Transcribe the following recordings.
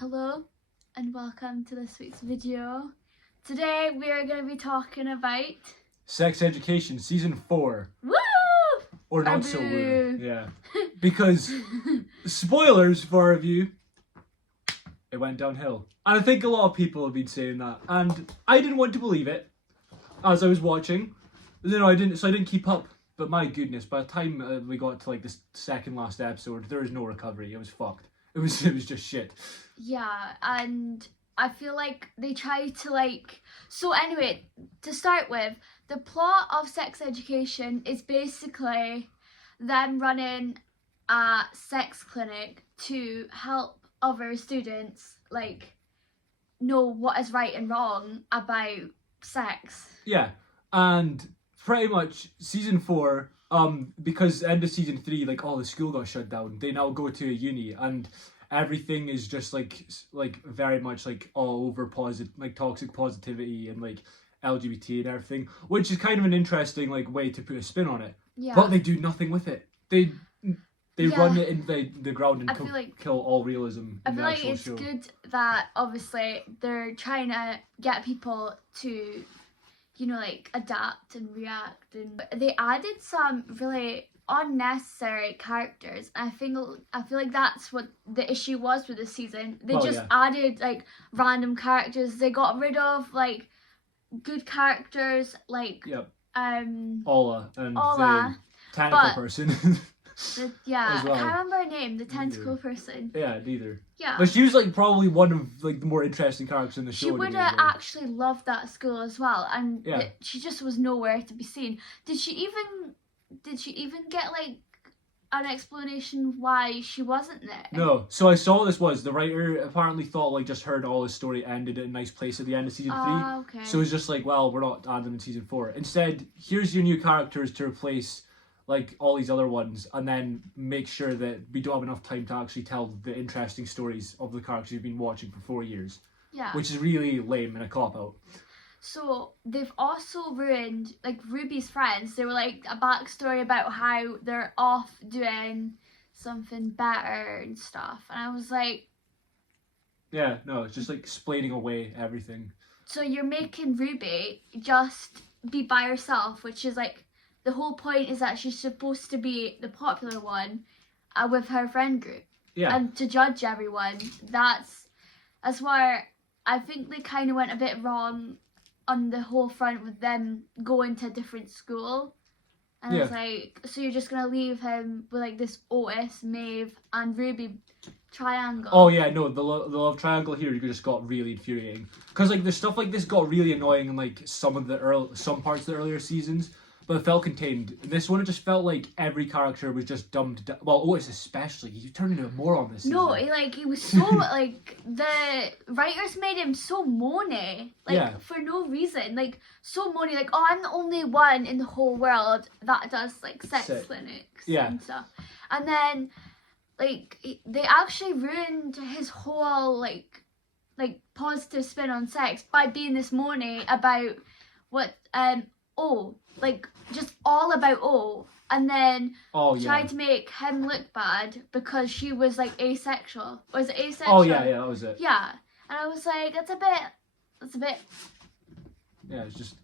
Hello and welcome to this week's video. Today we are going to be talking about Sex Education Season 4. Woo! Or not so woo. Yeah. Because, spoilers for our review, it went downhill. And I think a lot of people have been saying that. And I didn't want to believe it as I was watching. I didn't keep up. But my goodness, by the time we got to like the second last episode, there was no recovery. It was fucked. It was just shit. Yeah, and I feel like they tried to So anyway, to start with, the plot of Sex Education is basically them running a sex clinic to help other students know what is right and wrong about sex. Yeah, and pretty much Season 4, because end of Season 3, all the school got shut down. They now go to a uni, and everything is just very much all over toxic positivity and LGBT and everything, which is kind of an interesting way to put a spin on it. Yeah. But they do nothing with it. They Yeah. run it in the ground and kill all realism I in feel the like actual it's show. good that obviously they're trying to get people to, adapt and react, and they added some really unnecessary characters. I feel like that's what the issue was with this season. They added random characters. They got rid of good characters Yep. Ola and the tentacle person. I well. can't remember her name, the tentacle person. Yeah, neither. Yeah. But she was probably one of the more interesting characters in the show. She would have actually loved that school as well, and she just was nowhere to be seen. Did she even get an explanation why she wasn't there? No. So I saw this was the writer apparently thought just heard all the story ended at a nice place at the end of Season 3. Okay. So it's just well, we're not adding them in Season 4. Instead, here's your new characters to replace all these other ones, and then make sure that we don't have enough time to actually tell the interesting stories of the characters you've been watching for 4 years. Yeah. Which is really lame and a cop-out. So they've also ruined Ruby's friends. They were a backstory about how they're off doing something better and stuff, and I was like, yeah, no, it's just explaining away everything. So you're making Ruby just be by herself, which is the whole point is that she's supposed to be the popular one with her friend group. Yeah. And to judge everyone. That's where I think they kind of went a bit wrong on the whole front with them going to a different school. And it's so you're just going to leave him with this Otis, Maeve and Ruby triangle. Oh yeah, no, the love triangle here just got really infuriating. Because the stuff like this got really annoying in some parts of the earlier seasons. But it felt contained. This one, it just felt like every character was just dumbed down. Well, Otis especially. He turned into a moron this season. No, he was so, the writers made him so moany. For no reason. So moany. Oh, I'm the only one in the whole world that does, sex clinics and stuff. And then, they actually ruined his whole, positive spin on sex by being this moany about what, just all about and then tried to make him look bad because she was asexual. Was it asexual? Oh yeah, that was it. Yeah, and I was that's a bit. Yeah, it's just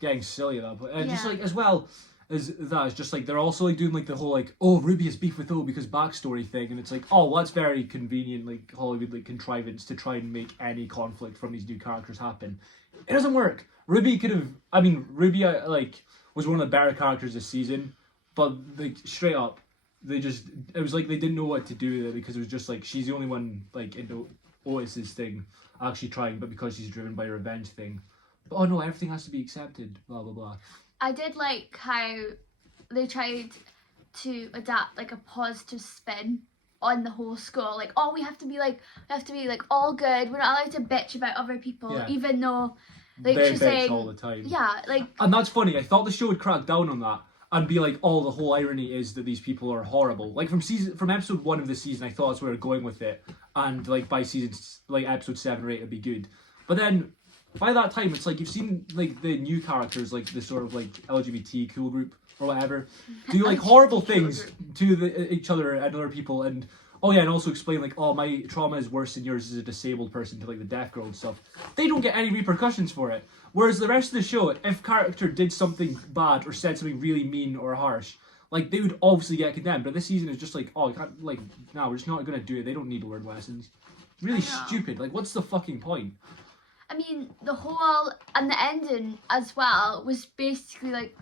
getting silly at that point. And just as well as that, it's just they're also doing the whole Ruby has beef with O because backstory thing, and it's well, that's very convenient Hollywood contrivance to try and make any conflict from these new characters happen. It doesn't work. Ruby could have. I mean, Ruby was one of the better characters this season, but straight up, it was they didn't know what to do with it because it was just she's the only one into Otis's thing actually trying, but because she's driven by a revenge thing. But oh no, everything has to be accepted. Blah blah blah. I did like how they tried to adapt a positive spin on the whole school. We have to be all good. We're not allowed to bitch about other people, even though. They bitch all the time. Yeah, and that's funny. I thought the show would crack down on that and be the whole irony is that these people are horrible. From episode 1 of this season, I thought that's where we were going with it, and by season episode 7 or 8, it'd be good. But then by that time, it's you've seen the new characters, the sort of LGBT cool group or whatever, do horrible things to each other and other people, and oh yeah, and also explain like, oh, my trauma is worse than yours as a disabled person to like the deaf girl and stuff. They don't get any repercussions for it. Whereas the rest of the show, if character did something bad or said something really mean or harsh, like they would obviously get condemned. But this season is just like, oh, you can't, like, no, we're just not gonna do it. They don't need word lessons. Really stupid. Like, what's the fucking point? I mean, the whole and the ending as well was basically like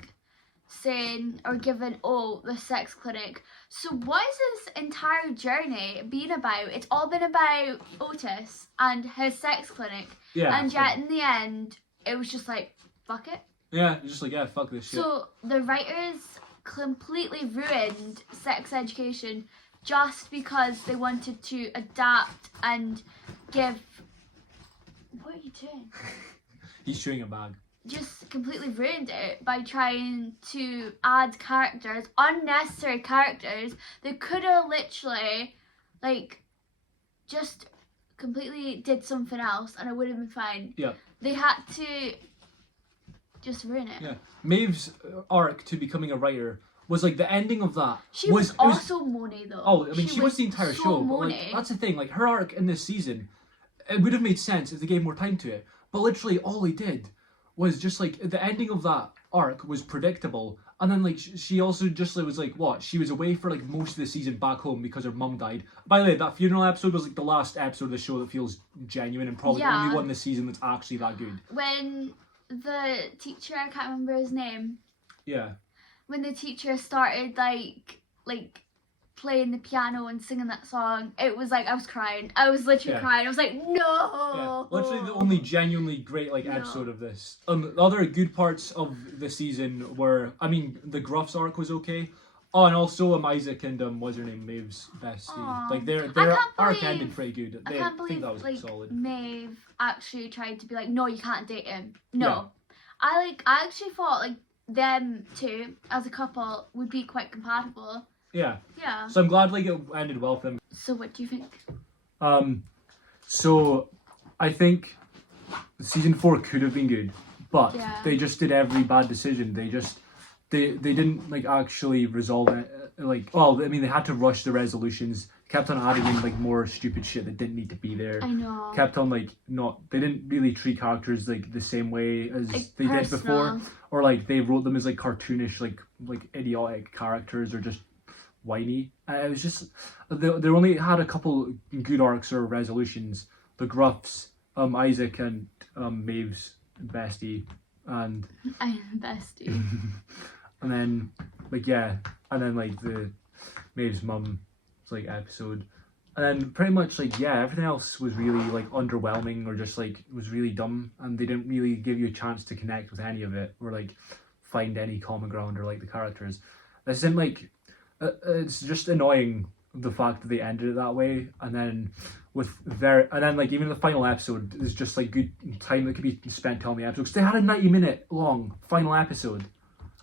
saying or giving the sex clinic. So what is this entire journey been about? It's all been about Otis and his sex clinic. Yeah. And yet in the end, it was just like, fuck it. Yeah, just like, yeah, fuck this shit. So the writers completely ruined sex education just because they wanted to adapt and give... What are you doing? He's chewing a bag. Just completely ruined it by trying to add characters, unnecessary characters that could have literally, like, just completely did something else and it would have been fine. Yeah. They had to just ruin it. Yeah. Maeve's arc to becoming a writer was like the ending of that. She was also moany though. Oh, I mean, she was the entire so show. But, like, that's the thing. Like, her arc in this season, it would have made sense if they gave more time to it. But literally, all they did was just like the ending of that arc was predictable, and then like she also just like, was like what she was away for like most of the season back home because her mum died. By the way, that funeral episode was like the last episode of the show that feels genuine and probably the only one this season that's actually that good. When the teacher, I can't remember his name. Yeah. When the teacher started like playing the piano and singing that song, it was like I was crying. I was literally crying. I was like, no. Yeah, literally the only genuinely great like episode of this. The other good parts of the season were, I mean, the Gruff's arc was okay. Oh, and also Isaac and what's her name, Maeve's bestie. Aww. Like their arc ended pretty good. I can't believe that was like solid. Maeve actually tried to be like, no, you can't date him. No, Yeah. I actually thought like them two as a couple would be quite compatible. Yeah. Yeah. So I'm glad like it ended well for them. So what do you think? So I think season 4 could have been good, but they just did every bad decision. They didn't like actually resolve it. Like, well, I mean, they had to rush the resolutions. Kept on adding in like more stupid shit that didn't need to be there. I know. Kept on like they didn't really treat characters like the same way as like, they personal. did before, or like they wrote them as like cartoonish, like idiotic characters or just whiny. It was just they only had a couple good arcs or resolutions. The Gruffs, Isaac and Maeve's bestie, and I'm bestie. and then like the Maeve's mum like episode, and then pretty much like everything else was really like underwhelming or just like was really dumb, and they didn't really give you a chance to connect with any of it or like find any common ground or like the characters. This isn't like it's just annoying the fact that they ended it that way, and then like even the final episode is just like good time that could be spent telling the episode, because they had a 90-minute long final episode.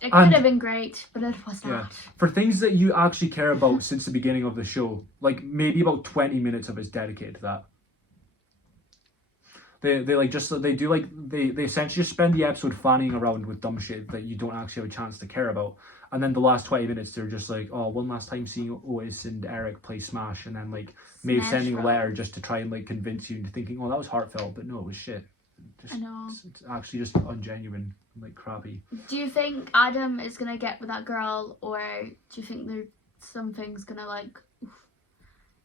It could have been great, but it was not. Yeah. For things that you actually care about since the beginning of the show, like maybe about 20 minutes of it's dedicated to that. They essentially just spend the episode fanning around with dumb shit that you don't actually have a chance to care about. And then the last 20 minutes, they're just like, oh, one last time seeing Otis and Eric play Smash, and then like maybe sending a letter just to try and like convince you into thinking, oh, that was heartfelt, but no, it was shit. I know. It's actually just ungenuine, like crappy. Do you think Adam is gonna get with that girl, or do you think there's something's gonna like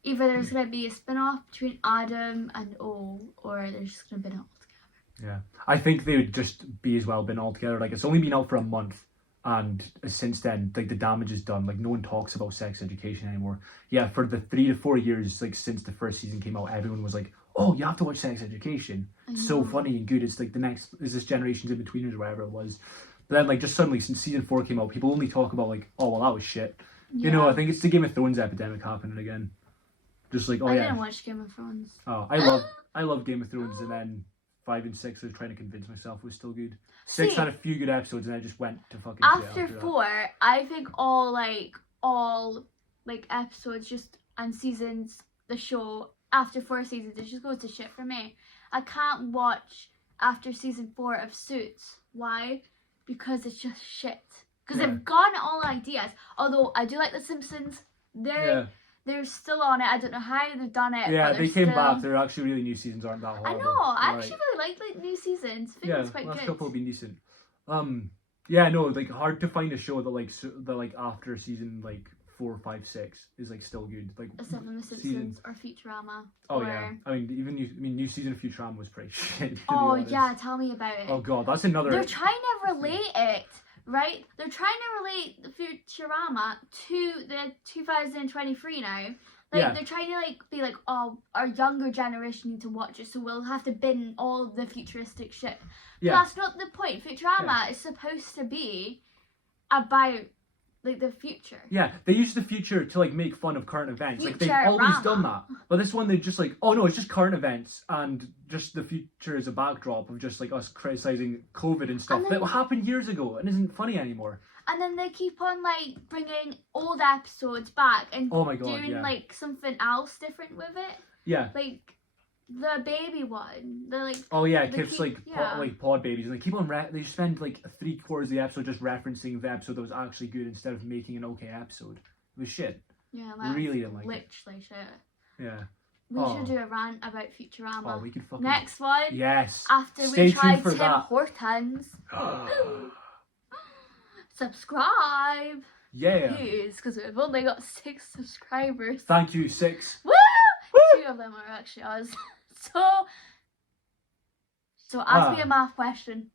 either there's gonna be a spin-off between Adam and O, or they're just gonna bin it all together? Yeah, I think they would just be as well been all together. Like, it's only been out for a month, and since then, like, the damage is done. Like, no one talks about sex education anymore. Yeah, for the 3 to 4 years like since the first season came out, everyone was like, oh, you have to watch Sex Education. It's so funny and good. It's like is this generation's in-betweeners or whatever it was. But then like just suddenly since season 4 came out, people only talk about like, oh, well, that was shit. Yeah. You know, I think it's the Game of Thrones epidemic happening again. Just like, I didn't watch Game of Thrones. Oh, I love Game of Thrones, and then 5 and 6 I was trying to convince myself it was still good. 6 had a few good episodes, and I just went to fucking after 4, I think all episodes just and seasons, the show after 4 seasons, it just goes to shit for me. I can't watch after season 4 of Suits. Why? Because it's just shit. Because they've gone all ideas. Although I do like The Simpsons. they're still on it. I don't know how they've done it. Yeah, but they came still... back. They're actually really new seasons aren't that horrible. I know. I actually really like new seasons. I think it's quite last good. couple have been decent. Yeah, no, like hard to find a show that like after season like 4, 5, 6 is like still good. Like except for The Simpsons or Futurama. Oh yeah, I mean even new season of Futurama was pretty shit. Oh yeah, tell me about it. Oh god, that's another. They're trying to relate it, right? They're trying to relate the Futurama to the 2023 now. Like they're trying to like be like, oh, our younger generation need to watch it, so we'll have to bin all the futuristic shit. But that's not the point. Futurama is supposed to be about like the future. Yeah, they use the future to like make fun of current events. Like they've always done that. But this one they just like, oh no, it's just current events and just the future is a backdrop of just like us criticizing COVID and stuff that happened years ago and isn't funny anymore. And then they keep on like bringing old episodes back and doing like something else different with it. Yeah. Like the baby one. The like. Oh yeah, kids like pod babies, and they keep on they spend like 3/4 of the episode just referencing the episode that was actually good instead of making an okay episode. It was shit. Yeah, I really didn't like it. Literally shit. Yeah. We should do a rant about Futurama. Oh, we could fucking. Next one. Yes. After we try Tim Hortons. Subscribe. Yeah. Please, because we've only got 6 subscribers. Thank you, 6. Woo! 2 of them are actually us. So ask me a math question.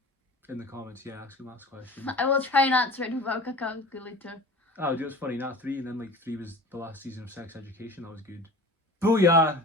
In the comments, ask a math question. I will try and answer it without a calculator. Oh, it was funny. Not 3, and then like 3 was the last season of Sex Education. That was good. Booyah!